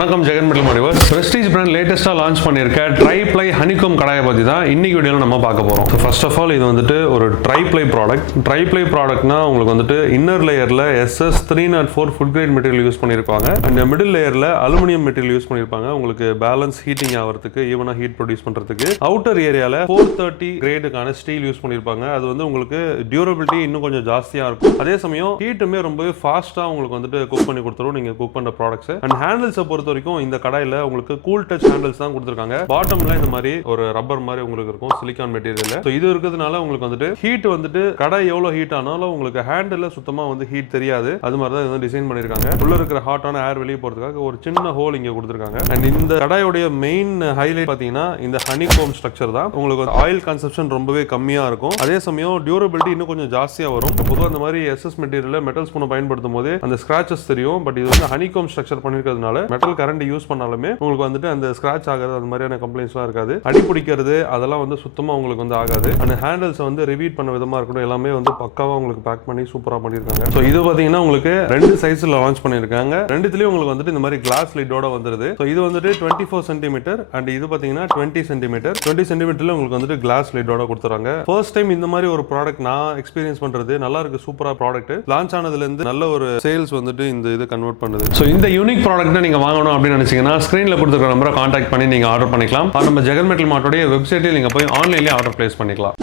வணக்கம் ஜெகன் மெட்டல் மோட்டிவர்ஸ். Prestige brand லேட்டஸ்டா லான்ச் பண்ணிருக்க ட்ரைப்ளை ஹனிகோம் கடாயை பத்தி தான் இன்னைக்கு வீடியோல நம்ம பார்க்க போறோம். ஃபர்ஸ்ட் ஆஃப் ஆல் இது வந்துட்டு ஒரு ட்ரைப்ளை ப்ராடக்ட். ட்ரைப்ளை ப்ராடக்ட்னா உங்களுக்கு வந்துட்டு இன்னர் லேயர்ல SS304 food grade material use பண்ணிருப்பாங்க. அண்ட் மிடில் லேயர்ல அலுமினியம் மெட்டீரியல் யூஸ் பண்ணிருப்பாங்க. உங்களுக்கு பேலன்ஸ் ஹீட்டிங் ஆகிறதுக்கு, ஈவனா ஹீட் ப்ரொடியூஸ் பண்றதுக்கு. அவுட்டர் ஏரியால 430 கிரேடுக்கான ஸ்டீல் யூஸ் பண்ணிருப்பாங்க. அது வந்து உங்களுக்கு டியூரபிலிட்டி இன்னும் கொஞ்சம் ஜாஸ்தியா இருக்கும். அதே சமயம் ஹீட்டுமே ரொம்பவே ஃபாஸ்டா உங்களுக்கு வந்துட்டு குக் பண்ணி கொடுத்துரும் நீங்க குக் பண்ற ப்ராடக்ட்ஸ். அண்ட் ஹேண்டில்ஸை பொறுத்த வரைக்கும் இந்த கடாயில உங்களுக்கு கூல் டச் ஹேண்டில்ஸ் தான் கொடுத்துருக்காங்க. பாட்டம்ல இந்த மாதிரி ஒரு ரப்பர் மாதிரி உங்களுக்கு இருக்கும், சிலிக்கான் மெட்டீரியல். ஸோ இது இருக்கிறதுனால உங்களுக்கு வந்துட்டு ஹீட் வந்துட்டு கடாய் எவ்வளவு ஹீட் ஆனாலும் உங்களுக்கு ஹேண்டில் சுத்தமா வந்து ஹீட் தெரியாது. அது மாதிரி தான் இது டிசைன் பண்ணிருக்காங்க. உள்ள இருக்கிற ஹாட்டான ஏர் வெளியே போறதுக்காக ஒரு சின்ன ஹோல் இங்க கொடுத்துருக்காங்க. அண்ட் இந்த கடாயோடைய மெயின் ஹைலைட் பாத்தீங்கன்னா இந்த ஹனிகோம் ஸ்ட்ரக்சர் தான். உங்களுக்கு ஆயில் கன்சப்ஷன் ரொம்பவே கம்மியா இருக்கும். அதே சமயம் டியூரபிலிட்டி இன்னும் கொஞ்சம் ஜாஸ்தியா வரும். பொதுவாக இந்த மாதிரி எஸ்எஸ் மெட்டீரியல் மெட்டல் ஸ்பூனை பயன்படுத்தும் போது அந்த ஸ்கிராச்சஸ் தெரியும். பட் இது வந்து ஹனிகோம் ஸ்ட்ரக்சர் பண்ணிருக்கிறதுனால மெட்டல் கரண்ட் யூஸ் பண்ணாலுமே உங்களுக்கு வந்துட்டு அந்த ஸ்கிராச் ஆகிறது அந்த மாதிரியான கம்ப்ளைண்ட்ஸ்லாம் இருக்காது. அடி பிடிக்கிறது அதெல்லாம் வந்து சுத்தமா உங்களுக்கு வந்து ஆகாது. அந்த ஹேண்டில்ஸ் வந்து ரிவீட் பண்ண விதமா இருக்கட்டும், எல்லாமே வந்து பக்காவா உங்களுக்கு பேக் பண்ணி சூப்பரா பண்ணிருக்காங்க. ஸோ இது பாத்தீங்கன்னா உங்களுக்கு ரெண்டு சைஸ்ல லான்ச் பண்ணிருக்காங்க. ரெண்டுத்துலயும் உங்களுக்கு வந்துட்டு இந்த மாதிரி கிளாஸ் லிட்டோட வந்துருது. ஸோ இது வந்துட்டு 24 சென்டிமீட்டர் அண்ட் இது பாத்தீங்கன்னா 20 சென்டிமீட்டர். 20 சென்டிமீட்டர்ல உங்களுக்கு வந்துட்டு கிளாஸ் லிட்டோட கொடுத்துறாங்க. ஃபர்ஸ்ட் டைம் இந்த மாதிரி ஒரு ப்ராடக்ட் நான் எக்ஸ்பீரியன்ஸ் பண்றது. நல்லா இருக்கு, சூப்பரா ப்ராடக்ட். லான்ச் ஆனதுல இருந்து நல்ல ஒரு சேல்ஸ் வந்துட்டு இந்த இது கன்வெர்ட் பண்ணுது. ஸோ இந்த யூனிக் ப்ராடக்ட் நீங்க வாங்கணும் அப்படின்னு நினைச்சீங்கன்னா ஸ்கிரீன்ல கொடுத்துருக்க நம்பரை கான்டாக்ட் பண்ணி நீங்க ஆர்டர் பண்ணிக்கலாம். நம்ம ஜெகன் மெட்டல் மார்ட்டோட வெப்சைட்டில் நீங்க போய் ஆன்லைன்லேயே ஆர்டர் பிளேஸ் பண்ணிக்கலாம்.